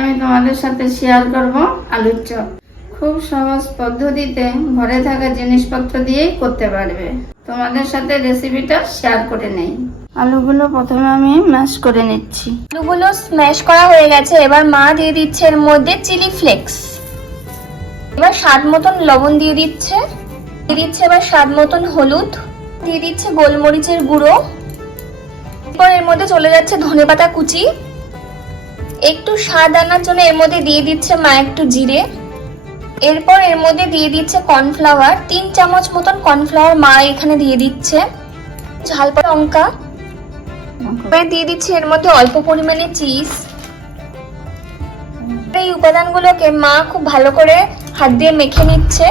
আমি তোমাদের সাথে শেয়ার করব আলুর চপ। খুব সহজ পদ্ধতিতে ঘরে থাকা জিনিসপত্র দিয়েই করতে পারবে। তোমাদের সাথে রেসিপিটা শেয়ার করে নেই। আলুগুলো প্রথমে আমি ম্যাশ করে নিচ্ছি। আলুগুলো স্ম্যাশ করা হয়ে গেছে, এবার মা দিয়ে দিচ্ছে এর মধ্যে চিলি ফ্লেক্স এবার স্বাদ মতন লবণ দিয়ে দিচ্ছে। দিয়ে দিচ্ছে এবার স্বাদ মতন হলুদ। দিয়ে দিচ্ছে গোলমরিচের গুঁড়ো। এরপর এর মধ্যে চলে যাচ্ছে ধনেপাতা কুচি। একটু স্বাদ আনার জন্য এর মধ্যে দিয়ে দিচ্ছে মা একটু জিরে। এরপর এর মধ্যে দিয়ে দিচ্ছে কর্নফ্লাওয়ার। তিন চামচ মতন কর্নফ্লাওয়ার মা এখানে দিয়ে দিচ্ছে। ঝালপা লঙ্কা। দিয়ে দিচ্ছে এর মধ্যে অল্প পরিমাণে চিজ। এই উপাদানগুলোকে মা খুব ভালো করে হাত দিয়ে মেখে নিচ্ছে।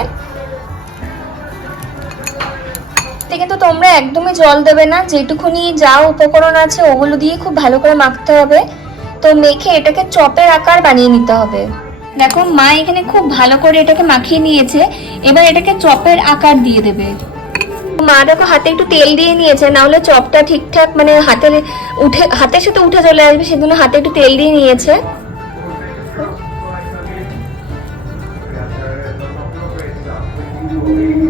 কিন্তু তোমরা একদমই জল দেবে না। যেটুকুনি যা উপকরণ আছে ওগুলো দিয়ে খুব ভালো করে মাখতে হবে। তো মেখে এটাকে চপের আকার বানিয়ে নিতে হবে। দেখো, মা এখানে খুব ভালো করে এটাকে মাখিয়ে নিয়েছে। এবার এটাকে চপের আকার দিয়ে দেবে। মা দেখো, হাতে একটু তেল দিয়ে নিয়েছে, না হলে চপটা ঠিকঠাক মানে হাতে উঠে হাতের সাথে উঠে চলে আসবে, সেজন্য হাতে একটু তেল দিয়ে নিয়েছে। দেখো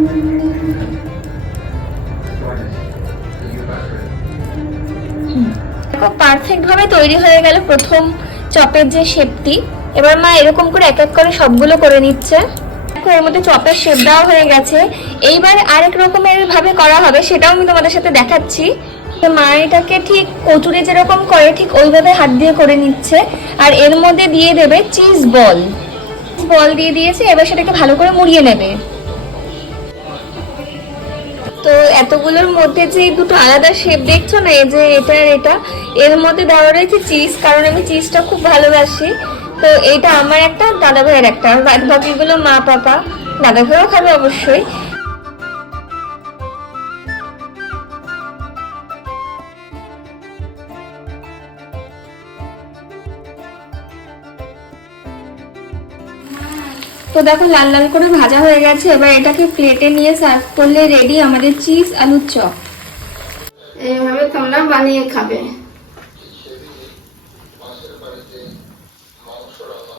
পারফেক্ট ভাবে তৈরি হয়ে গেল প্রথম চপের যে শেপটি। এবার মা এরকম করে এক এক করে সবগুলো করে নিচ্ছে। এর মধ্যে চপের শেপ দেওয়া হয়ে গেছে। এইবার আরেক রকমের ভাবে করা হবে, সেটাও আমি তোমাদের সাথে দেখাচ্ছি। মা এটাকে ঠিক কচুরি যেরকম করে, ঠিক ওইভাবে হাত দিয়ে করে নিচ্ছে। আর এর মধ্যে দিয়ে দেবে চিজ বল বল দিয়ে দিয়েছে, এবার সেটাকে ভালো করে মুড়িয়ে নেবে। তো এতগুলোর মধ্যে যে দুটো আলাদা শেপ দেখছ না, এই যে এটা আর এটা, এর মধ্যে দেওয়া রয়েছে চিজ কারণ আমি চিজটা খুব ভালোবাসি। তো এটা আমার একটা দাদা ভাইয়ের একটা। বাকিগুলো মা পাপা দাদা ভাইও খাবে অবশ্যই। তো দেখো, লাল লাল করে ভাজা হয়ে গেছে। এবার এটাকে প্লেটে নিয়ে সার্ভ করলে রেডি আমাদের চিজ আলুর চপ। এইভাবে তোমরা বানিয়ে খাবে।